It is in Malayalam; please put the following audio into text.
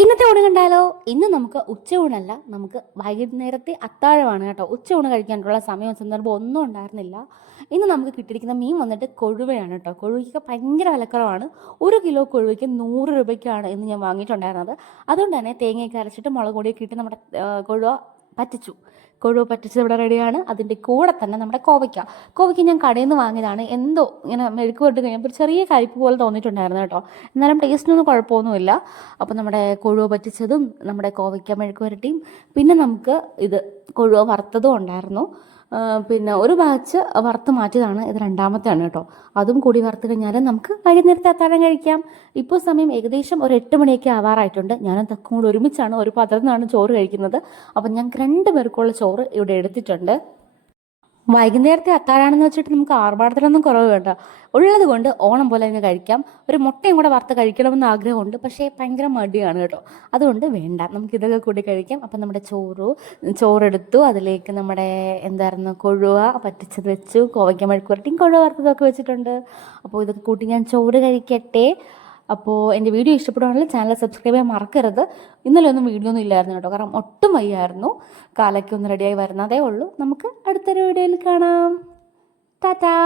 ഇന്നത്തെ ഊണ് കണ്ടാലോ? ഇന്ന് നമുക്ക് ഉച്ചയൂണല്ല, നമുക്ക് വൈകുന്നേരത്തെ അത്താഴമാണ് കേട്ടോ. ഉച്ചയൂണ് കഴിക്കാനുള്ള സമയവും സന്ദർഭവും ഒന്നും ഉണ്ടായിരുന്നില്ല. ഇന്ന് നമുക്ക് കിട്ടിയിരിക്കുന്ന മീൻ വന്നിട്ട് കൊഴുവയാണ് കേട്ടോ. കൊഴുവയ്ക്ക് ഭയങ്കര വിലക്കുറവാണ്. 1 കിലോ കൊഴുവയ്ക്ക് 100 രൂപയ്ക്കാണ് ഇന്ന് ഞാൻ വാങ്ങിയിട്ടുണ്ടായിരുന്നത്. അതുകൊണ്ട് തന്നെ തേങ്ങയൊക്കെ അരച്ചിട്ട് മുളക് പൊടിയൊക്കെ ഇട്ട് നമ്മുടെ കൊഴുവ പറ്റിച്ചു. കൊഴുവ പറ്റിച്ചത് ഇവിടെ റെഡിയാണ്. അതിൻ്റെ കൂടെ തന്നെ നമ്മുടെ കോവയ്ക്ക ഞാൻ കടയിൽ നിന്ന് വാങ്ങിയതാണ്. എന്തോ ഇങ്ങനെ മെഴുക്ക് വിട്ട് കഴിഞ്ഞപ്പോൾ ഒരു ചെറിയ കയ്പ്പ് പോലെ തോന്നിയിട്ടുണ്ടായിരുന്നു കേട്ടോ. എന്നാലും ടേസ്റ്റിനൊന്നും കുഴപ്പമൊന്നുമില്ല. അപ്പോൾ നമ്മുടെ കൊഴുവ പറ്റിച്ചതും നമ്മുടെ കോവയ്ക്ക മെഴുക്ക് വരട്ടിയും പിന്നെ നമുക്ക് ഇത് കൊഴുവ വറുത്തതും ഉണ്ടായിരുന്നു. പിന്നെ ഒരു ബാച്ച് വറുത്ത് മാറ്റിയതാണ്, ഇത് രണ്ടാമത്തെയാണ് കേട്ടോ. അതും കൂടി വറുത്ത് കഴിഞ്ഞാൽ നമുക്ക് വൈകുന്നേരത്തെ അത്താഴം കഴിക്കാം. ഇപ്പോൾ സമയം ഏകദേശം ഒരു 8 മണിയൊക്കെ ആവാറായിട്ടുണ്ട്. ഞാനും തക്കും കൂടി ഒരുമിച്ചാണ് ഒരു പാത്രത്തിൽ നിന്നാണ് ചോറ് കഴിക്കുന്നത്. അപ്പം ഞങ്ങൾക്ക് 2 പേർക്കുള്ള ചോറ് ഇവിടെ എടുത്തിട്ടുണ്ട്. വൈകുന്നേരത്തെ അത്താഴാണെന്ന് വെച്ചിട്ട് നമുക്ക് ആർഭാടത്തിലൊന്നും കുറവ് വേണ്ട. ഉള്ളത് കൊണ്ട് ഓണം പോലെ തന്നെ കഴിക്കാം. ഒരു മുട്ടയും കൂടെ വറുത്ത് കഴിക്കണമെന്ന് ആഗ്രഹമുണ്ട്, പക്ഷേ ഭയങ്കര മടിയാണ് കേട്ടോ. അതുകൊണ്ട് വേണ്ട, നമുക്ക് ഇതൊക്കെ കൂടി കഴിക്കാം. അപ്പം നമ്മുടെ ചോറെടുത്തു, അതിലേക്ക് നമ്മുടെ എന്തായിരുന്നു കൊഴുവ പറ്റിച്ചത് വെച്ചു, കോവയ്ക്ക മെഴുക്ക് പുരട്ടിയും കൊഴുവ വറുത്തതൊക്കെ വെച്ചിട്ടുണ്ട്. അപ്പോൾ ഇതൊക്കെ കൂട്ടി ഞാൻ ചോറ് കഴിക്കട്ടെ. അപ്പോൾ എൻ്റെ വീഡിയോ ഇഷ്ടപ്പെടുവാണെങ്കിൽ ചാനൽ സബ്സ്ക്രൈബ് ചെയ്യാൻ മറക്കരുത്. ഇന്നലെ ഒന്നും വീഡിയോ ഒന്നും ഇല്ലായിരുന്നു കേട്ടോ, കാരണം ഒട്ടും വയ്യായിരുന്നു. കാലൊക്കെ ഒന്ന് റെഡിയായി വരുന്നതേ ഉള്ളൂ. നമുക്ക് അടുത്തൊരു വീഡിയോയിൽ കാണാം. ടാറ്റാ.